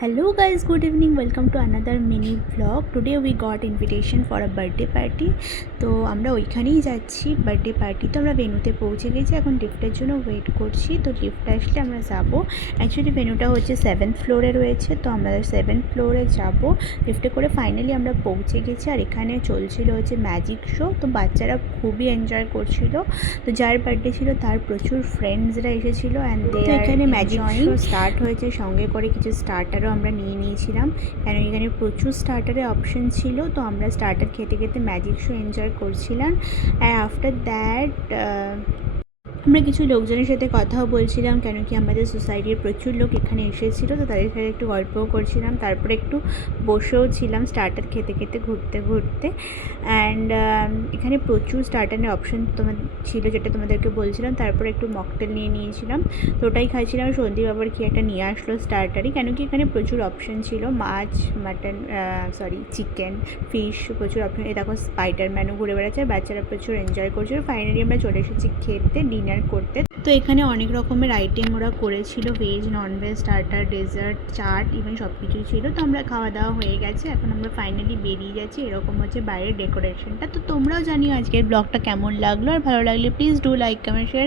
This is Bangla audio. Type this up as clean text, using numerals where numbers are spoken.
Hello guys, good evening. Welcome to another mini vlog. Today we got invitation for a birthday party. তো আমরা ওইখানেই যাচ্ছি বার্থডে পার্টি। তো আমরা ভেন্যুতে পৌঁছে গেছি, এখন লিফটের জন্য ওয়েট করছি। তো লিফট আসলে আমরা যাব। অ্যাকচুয়ালি ভেন্যুটা হচ্ছে 7th ফ্লোরে রয়েছে, তো আমরা 7th ফ্লোরে যাব লিফটে করে। ফাইনালি আমরা পৌঁছে গেছি। আর এখানে চলছিল হচ্ছে ম্যাজিক শো। তো বাচ্চারা খুবই এনজয় করছিল। তো যার বার্থডে ছিল তার প্রচুর ফ্রেন্ডসরা এসেছিলো অ্যান্ড এখানে ম্যাজিক শো স্টার্ট হয়েছে। সঙ্গে করে কিছু স্টার্টারও আমরা নিয়ে নিয়েছিলাম, কারণ এখানে প্রচুর স্টার্টারের অপশন ছিল। তো আমরা স্টার্টার খেতে খেতে ম্যাজিক শো এনজয় করছিলাম। আর আফটার দ্যাট আমরা কিছু লোকজনের সাথে কথাও বলছিলাম, কেন কি আমাদের সোসাইটির প্রচুর লোক এখানে এসেছিলো। তো তাদের সাথে একটু গল্পও করছিলাম, তারপরে একটু বসেও ছিলাম স্টার্টার খেতে খেতে ঘুরতে ঘুরতে। অ্যান্ড এখানে প্রচুর স্টার্টারের অপশন ছিল, যেটা তোমাদেরকে বলছিলাম। তারপরে একটু মকটেল নিয়ে নিয়েছিলাম, তো ওটাই খাইছিলাম। সন্দীপ আবার কি একটা নিয়ে আসলো স্টার্টারই, কেন কি এখানে প্রচুর অপশন ছিল, মাছ, মাটন, চিকেন, ফিশ, প্রচুর অপশন। এই দেখো স্পাইডারম্যানও ঘুরে বেড়াচ্ছে, বাচ্চারা প্রচুর এনজয় করছিল। ফাইনালি আমরা চলে এসেছি খেতে, ডিনার করতে। তো এখানে অনেক রকমের আইটেম ওরা করেছিল, veg, non veg, starter, dessert, chaat, even সব কিছুই ছিল। তো আমরা খাওয়া দাওয়া হয়ে গেছে, এখন আমরা ফাইনালি বেরিয়ে যাচ্ছি। এরকম হচ্ছে বাইরের ডেকোরেশনটা। তো তোমরাও জানিও আজকের ব্লগটা কেমন লাগলো, আর ভালো লাগলে please do like, comment, share.